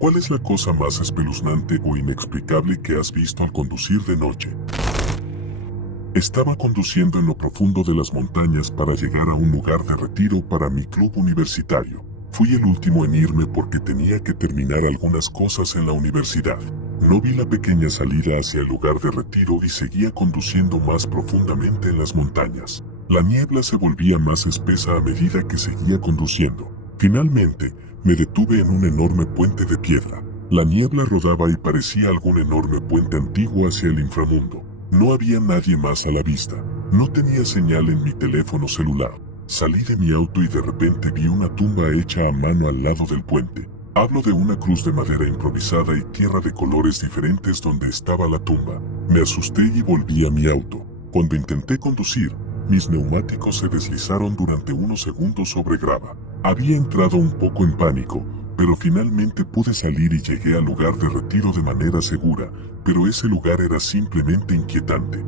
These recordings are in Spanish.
¿Cuál es la cosa más espeluznante o inexplicable que has visto al conducir de noche? Estaba conduciendo en lo profundo de las montañas para llegar a un lugar de retiro para mi club universitario. Fui el último en irme porque tenía que terminar algunas cosas en la universidad. No vi la pequeña salida hacia el lugar de retiro y seguía conduciendo más profundamente en las montañas. La niebla se volvía más espesa a medida que seguía conduciendo. Finalmente, me detuve en un enorme puente de piedra. La niebla rodaba y parecía algún enorme puente antiguo hacia el inframundo. No había nadie más a la vista. No tenía señal en mi teléfono celular. Salí de mi auto y de repente vi una tumba hecha a mano al lado del puente. Hablo de una cruz de madera improvisada y tierra de colores diferentes donde estaba la tumba. Me asusté y volví a mi auto. Cuando intenté conducir, mis neumáticos se deslizaron durante unos segundos sobre grava. Había entrado un poco en pánico, pero finalmente pude salir y llegué al lugar de retiro de manera segura, pero ese lugar era simplemente inquietante.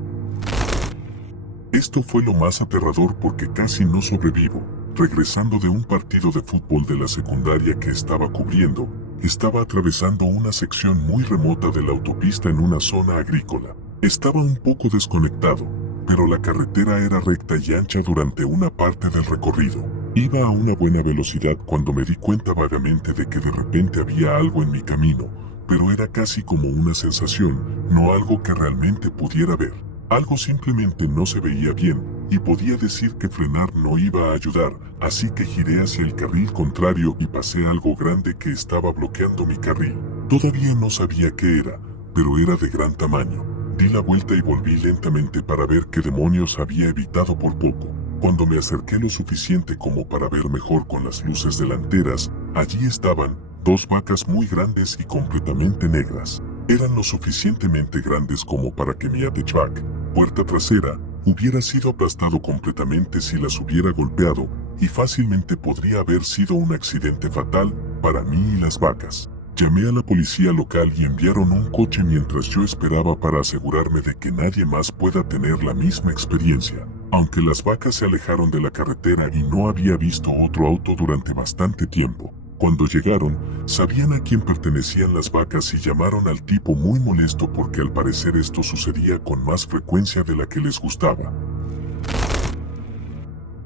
Esto fue lo más aterrador porque casi no sobrevivo. Regresando de un partido de fútbol de la secundaria que estaba cubriendo, estaba atravesando una sección muy remota de la autopista en una zona agrícola. Estaba un poco desconectado, pero la carretera era recta y ancha durante una parte del recorrido. Iba a una buena velocidad cuando me di cuenta vagamente de que de repente había algo en mi camino, pero era casi como una sensación, no algo que realmente pudiera ver. Algo simplemente no se veía bien, y podía decir que frenar no iba a ayudar, así que giré hacia el carril contrario y pasé algo grande que estaba bloqueando mi carril. Todavía no sabía qué era, pero era de gran tamaño. Di la vuelta y volví lentamente para ver qué demonios había evitado por poco. Cuando me acerqué lo suficiente como para ver mejor con las luces delanteras, allí estaban, dos vacas muy grandes y completamente negras. Eran lo suficientemente grandes como para que mi hatchback, puerta trasera, hubiera sido aplastado completamente si las hubiera golpeado, y fácilmente podría haber sido un accidente fatal para mí y las vacas. Llamé a la policía local y enviaron un coche mientras yo esperaba para asegurarme de que nadie más pueda tener la misma experiencia. Aunque las vacas se alejaron de la carretera y no había visto otro auto durante bastante tiempo. Cuando llegaron, sabían a quién pertenecían las vacas y llamaron al tipo muy molesto porque al parecer esto sucedía con más frecuencia de la que les gustaba.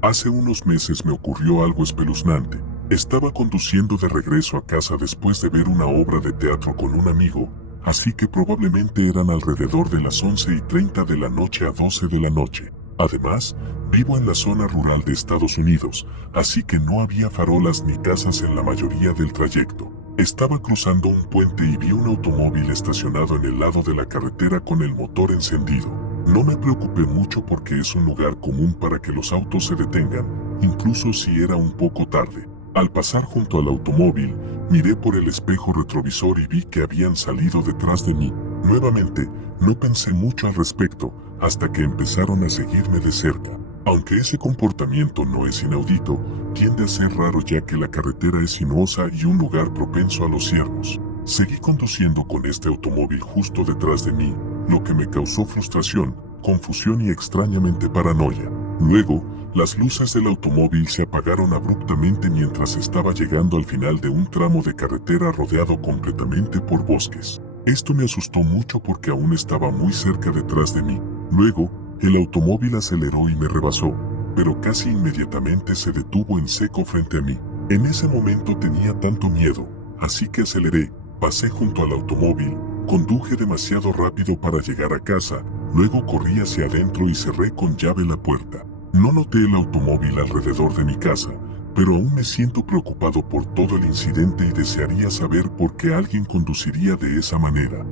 Hace unos meses me ocurrió algo espeluznante. Estaba conduciendo de regreso a casa después de ver una obra de teatro con un amigo, así que probablemente eran alrededor de las 11:30 de la noche a 12 de la noche. Además, vivo en la zona rural de Estados Unidos, así que no había farolas ni casas en la mayoría del trayecto. Estaba cruzando un puente y vi un automóvil estacionado en el lado de la carretera con el motor encendido. No me preocupé mucho porque es un lugar común para que los autos se detengan, incluso si era un poco tarde. Al pasar junto al automóvil, miré por el espejo retrovisor y vi que habían salido detrás de mí. Nuevamente, no pensé mucho al respecto, hasta que empezaron a seguirme de cerca. Aunque ese comportamiento no es inaudito, tiende a ser raro ya que la carretera es sinuosa y un lugar propenso a los ciervos. Seguí conduciendo con este automóvil justo detrás de mí, lo que me causó frustración, confusión y extrañamente paranoia. Luego, las luces del automóvil se apagaron abruptamente mientras estaba llegando al final de un tramo de carretera rodeado completamente por bosques. Esto me asustó mucho porque aún estaba muy cerca detrás de mí. Luego, el automóvil aceleró y me rebasó, pero casi inmediatamente se detuvo en seco frente a mí. En ese momento tenía tanto miedo, así que aceleré, pasé junto al automóvil, conduje demasiado rápido para llegar a casa, luego corrí hacia adentro y cerré con llave la puerta. No noté el automóvil alrededor de mi casa, pero aún me siento preocupado por todo el incidente y desearía saber por qué alguien conduciría de esa manera.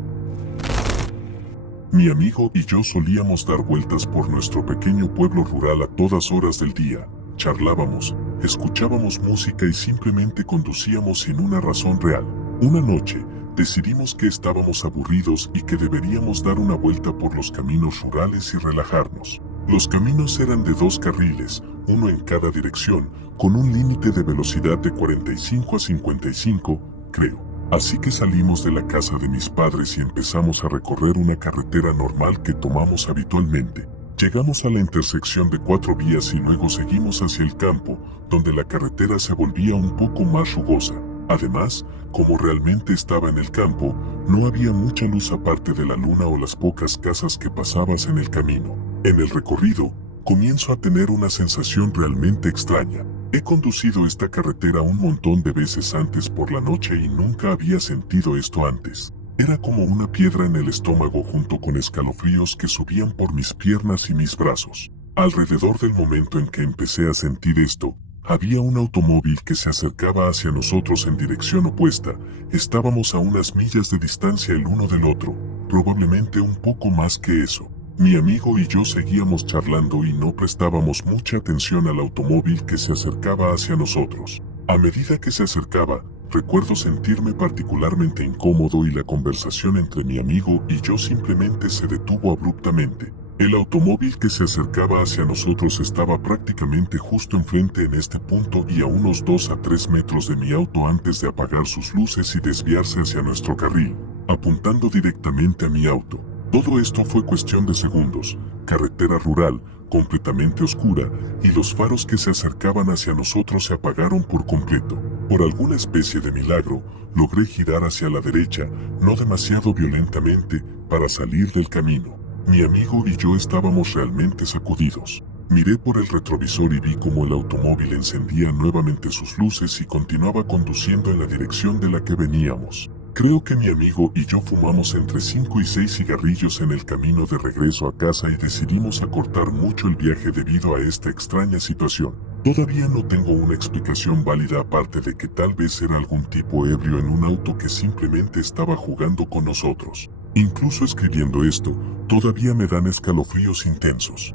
Mi amigo y yo solíamos dar vueltas por nuestro pequeño pueblo rural a todas horas del día. Charlábamos, escuchábamos música y simplemente conducíamos sin una razón real. Una noche, decidimos que estábamos aburridos y que deberíamos dar una vuelta por los caminos rurales y relajarnos. Los caminos eran de 2 carriles, uno en cada dirección, con un límite de velocidad de 45 a 55, creo. Así que salimos de la casa de mis padres y empezamos a recorrer una carretera normal que tomamos habitualmente. Llegamos a la intersección de 4 vías y luego seguimos hacia el campo, donde la carretera se volvía un poco más rugosa. Además, como realmente estaba en el campo, no había mucha luz aparte de la luna o las pocas casas que pasabas en el camino. En el recorrido, comienzo a tener una sensación realmente extraña. He conducido esta carretera un montón de veces antes por la noche y nunca había sentido esto antes. Era como una piedra en el estómago junto con escalofríos que subían por mis piernas y mis brazos. Alrededor del momento en que empecé a sentir esto, había un automóvil que se acercaba hacia nosotros en dirección opuesta. Estábamos a unas millas de distancia el uno del otro, probablemente un poco más que eso. Mi amigo y yo seguíamos charlando y no prestábamos mucha atención al automóvil que se acercaba hacia nosotros. A medida que se acercaba, recuerdo sentirme particularmente incómodo y la conversación entre mi amigo y yo simplemente se detuvo abruptamente. El automóvil que se acercaba hacia nosotros estaba prácticamente justo enfrente en este punto y a unos 2 a 3 metros de mi auto antes de apagar sus luces y desviarse hacia nuestro carril, apuntando directamente a mi auto. Todo esto fue cuestión de segundos, carretera rural, completamente oscura, y los faros que se acercaban hacia nosotros se apagaron por completo. Por alguna especie de milagro, logré girar hacia la derecha, no demasiado violentamente, para salir del camino. Mi amigo y yo estábamos realmente sacudidos. Miré por el retrovisor y vi cómo el automóvil encendía nuevamente sus luces y continuaba conduciendo en la dirección de la que veníamos. Creo que mi amigo y yo fumamos entre 5 y 6 cigarrillos en el camino de regreso a casa y decidimos acortar mucho el viaje debido a esta extraña situación. Todavía no tengo una explicación válida aparte de que tal vez era algún tipo ebrio en un auto que simplemente estaba jugando con nosotros. Incluso escribiendo esto, todavía me dan escalofríos intensos.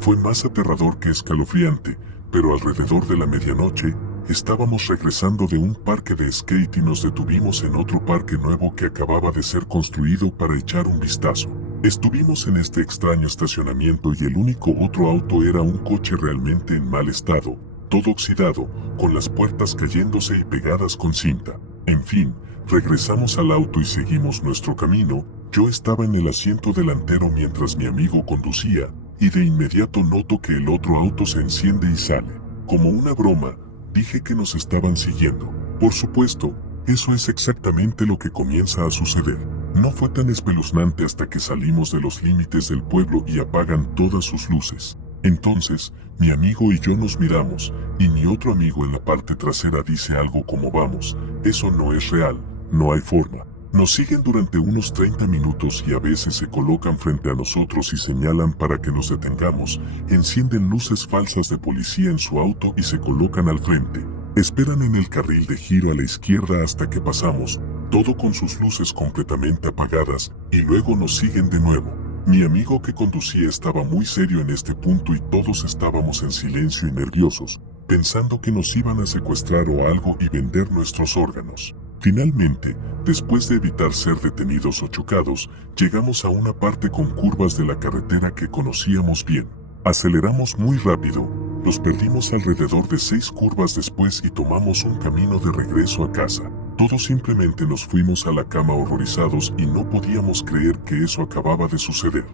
Fue más aterrador que escalofriante, pero alrededor de la medianoche, estábamos regresando de un parque de skate y nos detuvimos en otro parque nuevo que acababa de ser construido para echar un vistazo. Estuvimos en este extraño estacionamiento y el único otro auto era un coche realmente en mal estado, todo oxidado, con las puertas cayéndose y pegadas con cinta. En fin, regresamos al auto y seguimos nuestro camino. Yo estaba en el asiento delantero mientras mi amigo conducía, y de inmediato noto que el otro auto se enciende y sale. Como una broma, dije que nos estaban siguiendo. Por supuesto, eso es exactamente lo que comienza a suceder. No fue tan espeluznante hasta que salimos de los límites del pueblo y apagan todas sus luces. Entonces, mi amigo y yo nos miramos, y mi otro amigo en la parte trasera dice algo como vamos, eso no es real, no hay forma. Nos siguen durante unos 30 minutos y a veces se colocan frente a nosotros y señalan para que nos detengamos, encienden luces falsas de policía en su auto y se colocan al frente. Esperan en el carril de giro a la izquierda hasta que pasamos, todo con sus luces completamente apagadas, y luego nos siguen de nuevo. Mi amigo que conducía estaba muy serio en este punto y todos estábamos en silencio y nerviosos, pensando que nos iban a secuestrar o algo y vender nuestros órganos. Finalmente, después de evitar ser detenidos o chocados, llegamos a una parte con curvas de la carretera que conocíamos bien. Aceleramos muy rápido, los perdimos alrededor de 6 curvas después y tomamos un camino de regreso a casa. Todos simplemente nos fuimos a la cama horrorizados y no podíamos creer que eso acababa de suceder.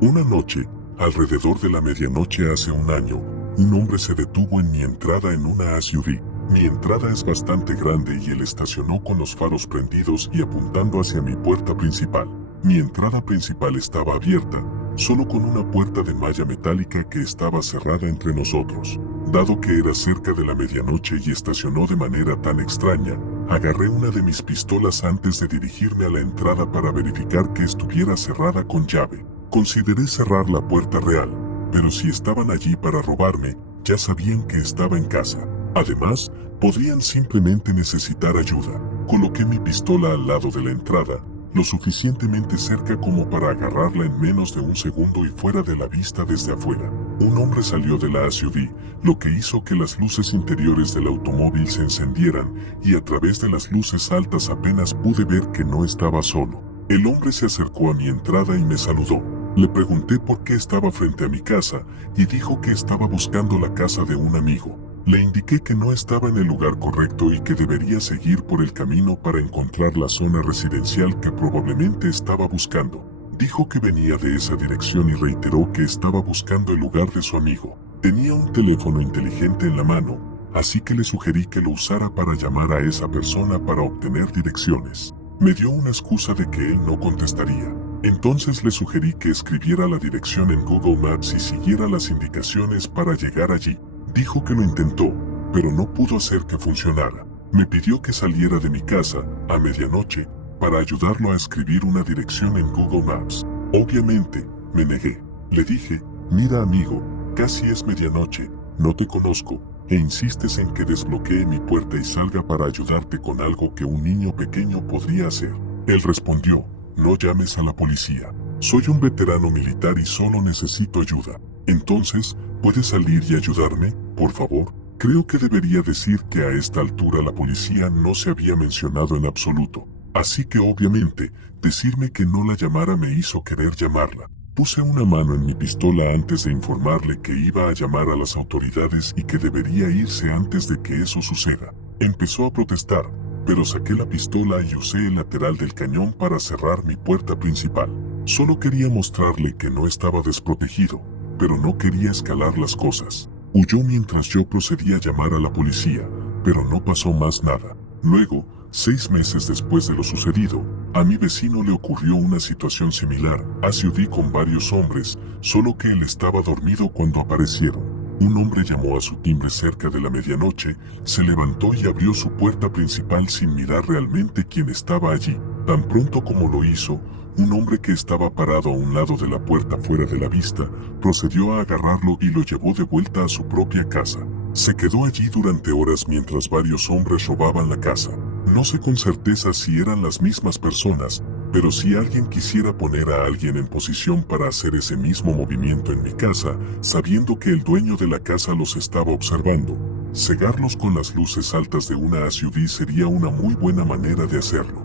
Una noche, alrededor de la medianoche hace un año, un hombre se detuvo en mi entrada en una SUV. Mi entrada es bastante grande y él estacionó con los faros prendidos y apuntando hacia mi puerta principal. Mi entrada principal estaba abierta, solo con una puerta de malla metálica que estaba cerrada entre nosotros. Dado que era cerca de la medianoche y estacionó de manera tan extraña, agarré una de mis pistolas antes de dirigirme a la entrada para verificar que estuviera cerrada con llave. Consideré cerrar la puerta real, pero si estaban allí para robarme, ya sabían que estaba en casa. Además, podrían simplemente necesitar ayuda. Coloqué mi pistola al lado de la entrada, lo suficientemente cerca como para agarrarla en menos de un segundo y fuera de la vista desde afuera. Un hombre salió de la SUV, lo que hizo que las luces interiores del automóvil se encendieran, y a través de las luces altas apenas pude ver que no estaba solo. El hombre se acercó a mi entrada y me saludó. Le pregunté por qué estaba frente a mi casa, y dijo que estaba buscando la casa de un amigo. Le indiqué que no estaba en el lugar correcto y que debería seguir por el camino para encontrar la zona residencial que probablemente estaba buscando. Dijo que venía de esa dirección y reiteró que estaba buscando el lugar de su amigo. Tenía un teléfono inteligente en la mano, así que le sugerí que lo usara para llamar a esa persona para obtener direcciones. Me dio una excusa de que él no contestaría. Entonces le sugerí que escribiera la dirección en Google Maps y siguiera las indicaciones para llegar allí. Dijo que lo intentó, pero no pudo hacer que funcionara. Me pidió que saliera de mi casa a medianoche para ayudarlo a escribir una dirección en Google Maps. Obviamente, me negué. Le dije, mira amigo, casi es medianoche, no te conozco, e insistes en que desbloquee mi puerta y salga para ayudarte con algo que un niño pequeño podría hacer. Él respondió, no llames a la policía. Soy un veterano militar y solo necesito ayuda. Entonces, ¿puedes salir y ayudarme, por favor? Creo que debería decir que a esta altura la policía no se había mencionado en absoluto. Así que obviamente, decirme que no la llamara me hizo querer llamarla. Puse una mano en mi pistola antes de informarle que iba a llamar a las autoridades y que debería irse antes de que eso suceda. Empezó a protestar, pero saqué la pistola y usé el lateral del cañón para cerrar mi puerta principal. Solo quería mostrarle que no estaba desprotegido, pero no quería escalar las cosas. Huyó mientras yo procedía a llamar a la policía, pero no pasó más nada. Luego, 6 meses después de lo sucedido, a mi vecino le ocurrió una situación similar. Acudí con varios hombres, solo que él estaba dormido cuando aparecieron. Un hombre llamó a su timbre cerca de la medianoche, se levantó y abrió su puerta principal sin mirar realmente quién estaba allí. Tan pronto como lo hizo, un hombre que estaba parado a un lado de la puerta fuera de la vista, procedió a agarrarlo y lo llevó de vuelta a su propia casa. Se quedó allí durante horas mientras varios hombres robaban la casa. No sé con certeza si eran las mismas personas, pero si alguien quisiera poner a alguien en posición para hacer ese mismo movimiento en mi casa, sabiendo que el dueño de la casa los estaba observando, cegarlos con las luces altas de una SUV sería una muy buena manera de hacerlo.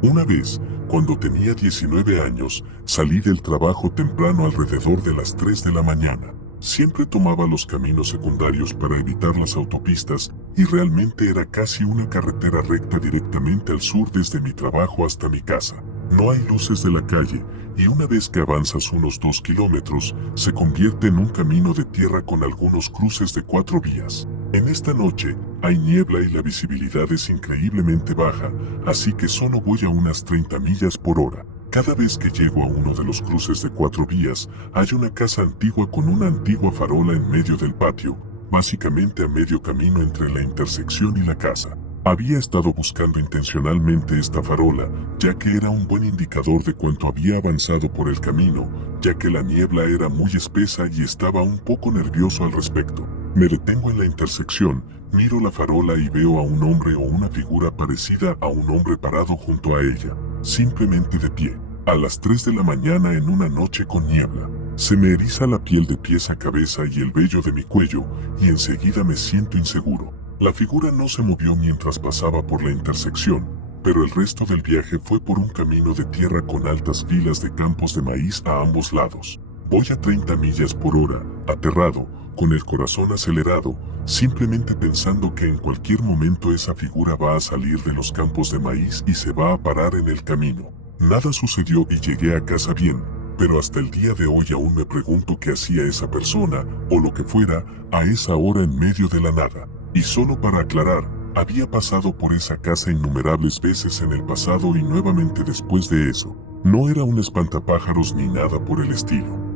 Una vez, cuando tenía 19 años, salí del trabajo temprano alrededor de las 3 de la mañana. Siempre tomaba los caminos secundarios para evitar las autopistas y realmente era casi una carretera recta directamente al sur desde mi trabajo hasta mi casa. No hay luces de la calle y una vez que avanzas unos 2 kilómetros, se convierte en un camino de tierra con algunos cruces de 4 vías. En esta noche, hay niebla y la visibilidad es increíblemente baja, así que solo voy a unas 30 millas por hora. Cada vez que llego a uno de los cruces de 4 vías, hay una casa antigua con una antigua farola en medio del patio, básicamente a medio camino entre la intersección y la casa. Había estado buscando intencionalmente esta farola, ya que era un buen indicador de cuánto había avanzado por el camino, ya que la niebla era muy espesa y estaba un poco nervioso al respecto. Me detengo en la intersección, miro la farola y veo a un hombre o una figura parecida a un hombre parado junto a ella, simplemente de pie. A las 3 de la mañana en una noche con niebla. Se me eriza la piel de pies a cabeza y el vello de mi cuello, y enseguida me siento inseguro. La figura no se movió mientras pasaba por la intersección, pero el resto del viaje fue por un camino de tierra con altas filas de campos de maíz a ambos lados. Voy a 30 millas por hora, aterrado, con el corazón acelerado, simplemente pensando que en cualquier momento esa figura va a salir de los campos de maíz y se va a parar en el camino. Nada sucedió y llegué a casa bien, pero hasta el día de hoy aún me pregunto qué hacía esa persona, o lo que fuera, a esa hora en medio de la nada. Y solo para aclarar, había pasado por esa casa innumerables veces en el pasado y nuevamente después de eso. No era un espantapájaros ni nada por el estilo.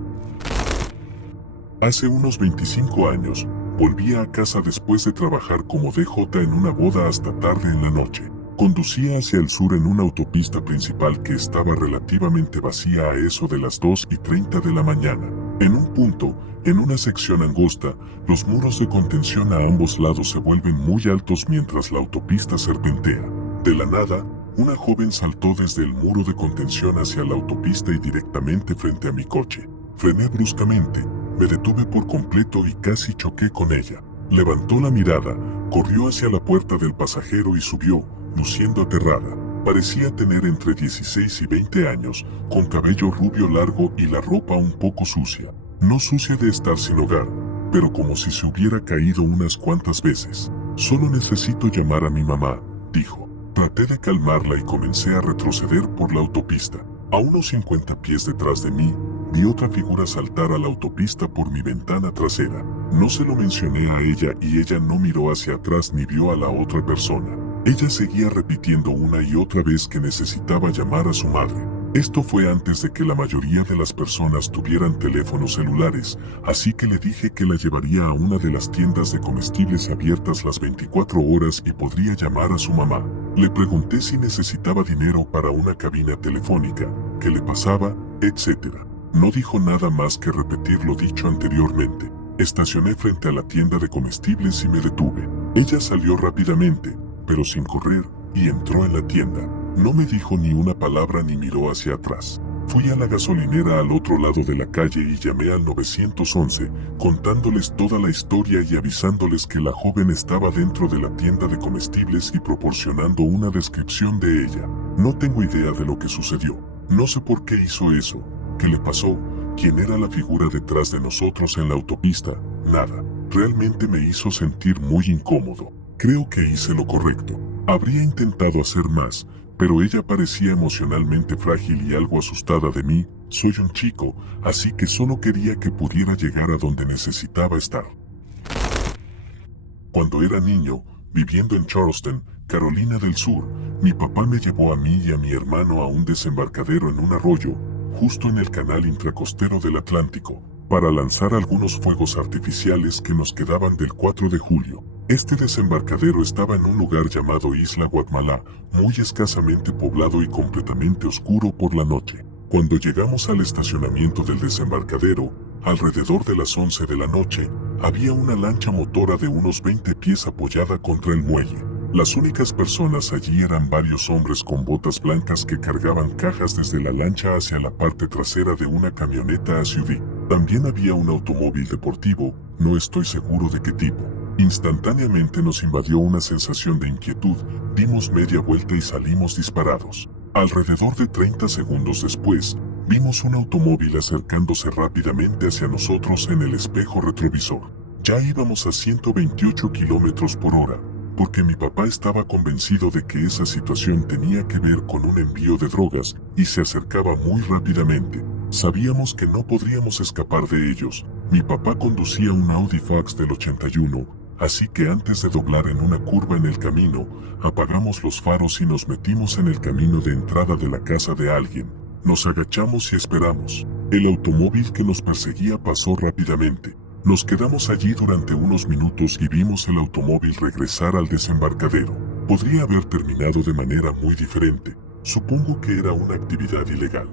Hace unos 25 años, volvía a casa después de trabajar como DJ en una boda hasta tarde en la noche. Conducía hacia el sur en una autopista principal que estaba relativamente vacía a eso de las 2:30 de la mañana. En un punto, en una sección angosta, los muros de contención a ambos lados se vuelven muy altos mientras la autopista serpentea. De la nada, una joven saltó desde el muro de contención hacia la autopista y directamente frente a mi coche. Frené bruscamente, me detuve por completo y casi choqué con ella. Levantó la mirada, corrió hacia la puerta del pasajero y subió, luciendo aterrada. Parecía tener entre 16 y 20 años, con cabello rubio largo y la ropa un poco sucia. No sucia de estar sin hogar, pero como si se hubiera caído unas cuantas veces. Solo necesito llamar a mi mamá, dijo. Traté de calmarla y comencé a retroceder por la autopista. A unos 50 pies detrás de mí, Vi otra figura saltar a la autopista por mi ventana trasera. No se lo mencioné a ella y ella no miró hacia atrás ni vio a la otra persona. Ella seguía repitiendo una y otra vez que necesitaba llamar a su madre. Esto fue antes de que la mayoría de las personas tuvieran teléfonos celulares, así que le dije que la llevaría a una de las tiendas de comestibles abiertas las 24 horas y podría llamar a su mamá. Le pregunté si necesitaba dinero para una cabina telefónica, qué le pasaba, etc. No dijo nada más que repetir lo dicho anteriormente. Estacioné frente a la tienda de comestibles y me detuve. Ella salió rápidamente, pero sin correr, y entró en la tienda. No me dijo ni una palabra ni miró hacia atrás. Fui a la gasolinera al otro lado de la calle y llamé al 911, contándoles toda la historia y avisándoles que la joven estaba dentro de la tienda de comestibles y proporcionando una descripción de ella. No tengo idea de lo que sucedió. No sé por qué hizo eso. ¿Qué le pasó? ¿Quién era la figura detrás de nosotros en la autopista? Nada. Realmente me hizo sentir muy incómodo. Creo que hice lo correcto. Habría intentado hacer más, pero ella parecía emocionalmente frágil y algo asustada de mí. Soy un chico, así que solo quería que pudiera llegar a donde necesitaba estar. Cuando era niño, viviendo en Charleston, Carolina del Sur, mi papá me llevó a mí y a mi hermano a un desembarcadero en un arroyo, justo en el canal intracostero del Atlántico, para lanzar algunos fuegos artificiales que nos quedaban del 4 de julio. Este desembarcadero estaba en un lugar llamado Isla Guatemala, muy escasamente poblado y completamente oscuro por la noche. Cuando llegamos al estacionamiento del desembarcadero, alrededor de las 11 de la noche, había una lancha motora de unos 20 pies apoyada contra el muelle. Las únicas personas allí eran varios hombres con botas blancas que cargaban cajas desde la lancha hacia la parte trasera de una camioneta SUV. También había un automóvil deportivo, no estoy seguro de qué tipo. Instantáneamente nos invadió una sensación de inquietud, dimos media vuelta y salimos disparados. Alrededor de 30 segundos después, vimos un automóvil acercándose rápidamente hacia nosotros en el espejo retrovisor. Ya íbamos a 128 kilómetros por hora, porque mi papá estaba convencido de que esa situación tenía que ver con un envío de drogas y se acercaba muy rápidamente. Sabíamos que no podríamos escapar de ellos. Mi papá conducía un Audi Fox del 81, así que antes de doblar en una curva en el camino, apagamos los faros y nos metimos en el camino de entrada de la casa de alguien. Nos agachamos y esperamos. El automóvil que nos perseguía pasó rápidamente. Nos quedamos allí durante unos minutos y vimos el automóvil regresar al desembarcadero. Podría haber terminado de manera muy diferente. Supongo que era una actividad ilegal.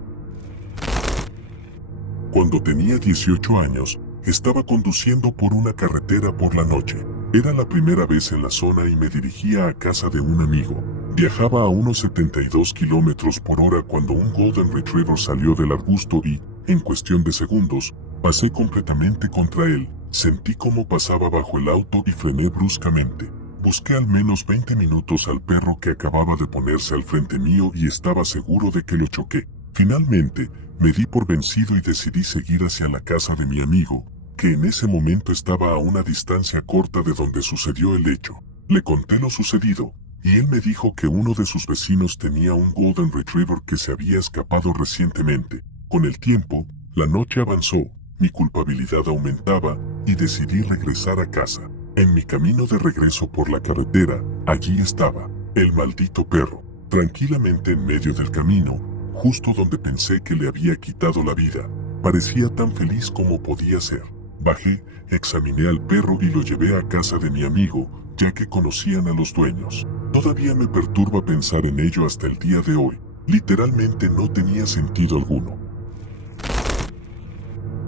Cuando tenía 18 años, estaba conduciendo por una carretera por la noche. Era la primera vez en la zona y me dirigía a casa de un amigo. Viajaba a unos 72 kilómetros por hora cuando un Golden Retriever salió del arbusto y, en cuestión de segundos, pasé completamente contra él. Sentí cómo pasaba bajo el auto y frené bruscamente. Busqué al menos 20 minutos al perro que acababa de ponerse al frente mío y estaba seguro de que lo choqué. Finalmente, me di por vencido y decidí seguir hacia la casa de mi amigo, que en ese momento estaba a una distancia corta de donde sucedió el hecho. Le conté lo sucedido, y él me dijo que uno de sus vecinos tenía un Golden Retriever que se había escapado recientemente. Con el tiempo, la noche avanzó, mi culpabilidad aumentaba, y decidí regresar a casa. En mi camino de regreso por la carretera, allí estaba, el maldito perro, tranquilamente en medio del camino, justo donde pensé que le había quitado la vida. Parecía tan feliz como podía ser. Bajé, examiné al perro y lo llevé a casa de mi amigo, ya que conocían a los dueños. Todavía me perturba pensar en ello hasta el día de hoy. Literalmente no tenía sentido alguno.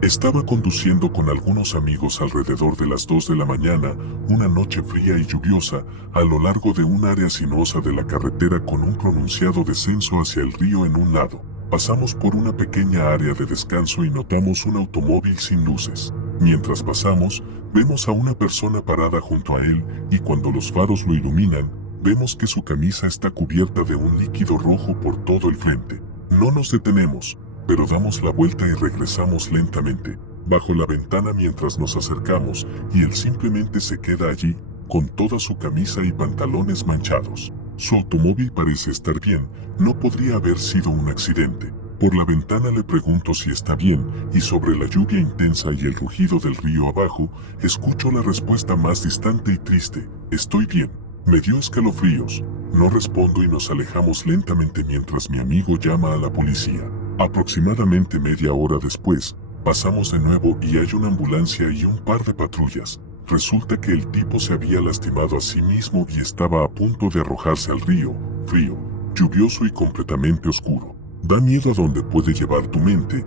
Estaba conduciendo con algunos amigos alrededor de las 2 de la mañana, una noche fría y lluviosa, a lo largo de un área sinuosa de la carretera con un pronunciado descenso hacia el río en un lado. Pasamos por una pequeña área de descanso y notamos un automóvil sin luces. Mientras pasamos, vemos a una persona parada junto a él, y cuando los faros lo iluminan, vemos que su camisa está cubierta de un líquido rojo por todo el frente. No nos detenemos, pero damos la vuelta y regresamos lentamente, bajo la ventana mientras nos acercamos, y él simplemente se queda allí, con toda su camisa y pantalones manchados. Su automóvil parece estar bien, no podría haber sido un accidente. Por la ventana le pregunto si está bien, y sobre la lluvia intensa y el rugido del río abajo, escucho la respuesta más distante y triste: estoy bien. Me dio escalofríos. No respondo y nos alejamos lentamente mientras mi amigo llama a la policía. Aproximadamente media hora después, pasamos de nuevo y hay una ambulancia y un par de patrullas. Resulta que el tipo se había lastimado a sí mismo y estaba a punto de arrojarse al río, frío, lluvioso y completamente oscuro. Da miedo a dónde puede llevar tu mente.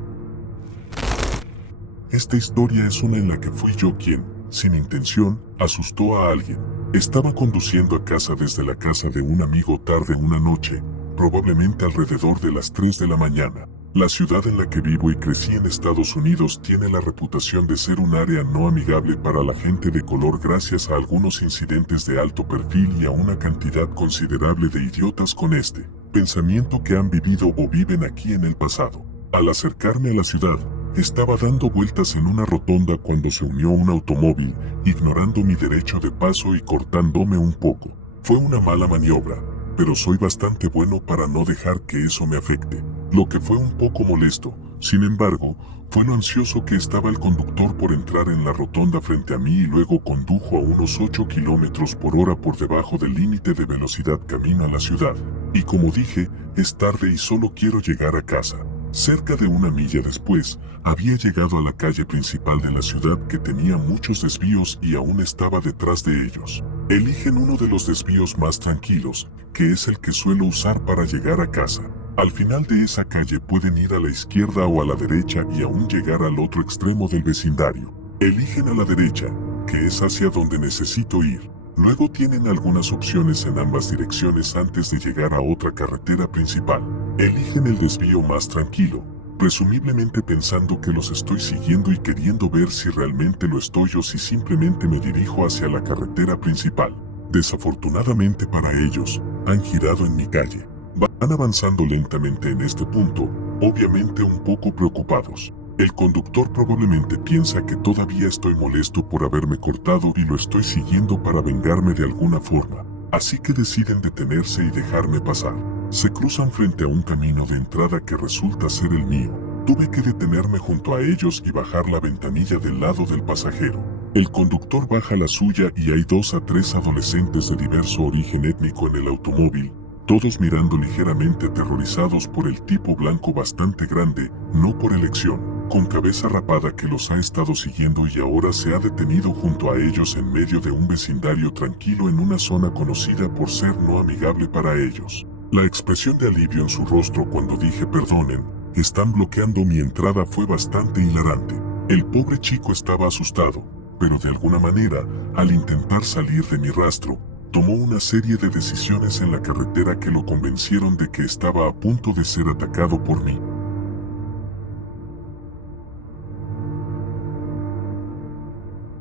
Esta historia es una en la que fui yo quien, sin intención, asustó a alguien. Estaba conduciendo a casa desde la casa de un amigo tarde una noche, probablemente alrededor de las 3 de la mañana. La ciudad en la que vivo y crecí en Estados Unidos tiene la reputación de ser un área no amigable para la gente de color gracias a algunos incidentes de alto perfil y a una cantidad considerable de idiotas con este pensamiento que han vivido o viven aquí en el pasado. Al acercarme a la ciudad, estaba dando vueltas en una rotonda cuando se unió un automóvil, ignorando mi derecho de paso y cortándome un poco. Fue una mala maniobra, pero soy bastante bueno para no dejar que eso me afecte. Lo que fue un poco molesto, sin embargo, fue lo ansioso que estaba el conductor por entrar en la rotonda frente a mí y luego condujo a unos 8 kilómetros por hora por debajo del límite de velocidad camino a la ciudad. Y como dije, es tarde y solo quiero llegar a casa. Cerca de una milla después, había llegado a la calle principal de la ciudad que tenía muchos desvíos y aún estaba detrás de ellos. Eligen uno de los desvíos más tranquilos, que es el que suelo usar para llegar a casa. Al final de esa calle pueden ir a la izquierda o a la derecha y aún llegar al otro extremo del vecindario. Eligen a la derecha, que es hacia donde necesito ir. Luego tienen algunas opciones en ambas direcciones antes de llegar a otra carretera principal. Eligen el desvío más tranquilo, presumiblemente pensando que los estoy siguiendo y queriendo ver si realmente lo estoy o si simplemente me dirijo hacia la carretera principal. Desafortunadamente para ellos, han girado en mi calle. Van avanzando lentamente en este punto, obviamente un poco preocupados. El conductor probablemente piensa que todavía estoy molesto por haberme cortado y lo estoy siguiendo para vengarme de alguna forma. Así que deciden detenerse y dejarme pasar. Se cruzan frente a un camino de entrada que resulta ser el mío. Tuve que detenerme junto a ellos y bajar la ventanilla del lado del pasajero. El conductor baja la suya y hay 2 a 3 adolescentes de diverso origen étnico en el automóvil, todos mirando ligeramente aterrorizados por el tipo blanco bastante grande, no por elección, con cabeza rapada que los ha estado siguiendo y ahora se ha detenido junto a ellos en medio de un vecindario tranquilo en una zona conocida por ser no amigable para ellos. La expresión de alivio en su rostro cuando dije perdonen, están bloqueando mi entrada fue bastante hilarante. El pobre chico estaba asustado, pero de alguna manera, al intentar salir de mi rastro, tomó una serie de decisiones en la carretera que lo convencieron de que estaba a punto de ser atacado por mí.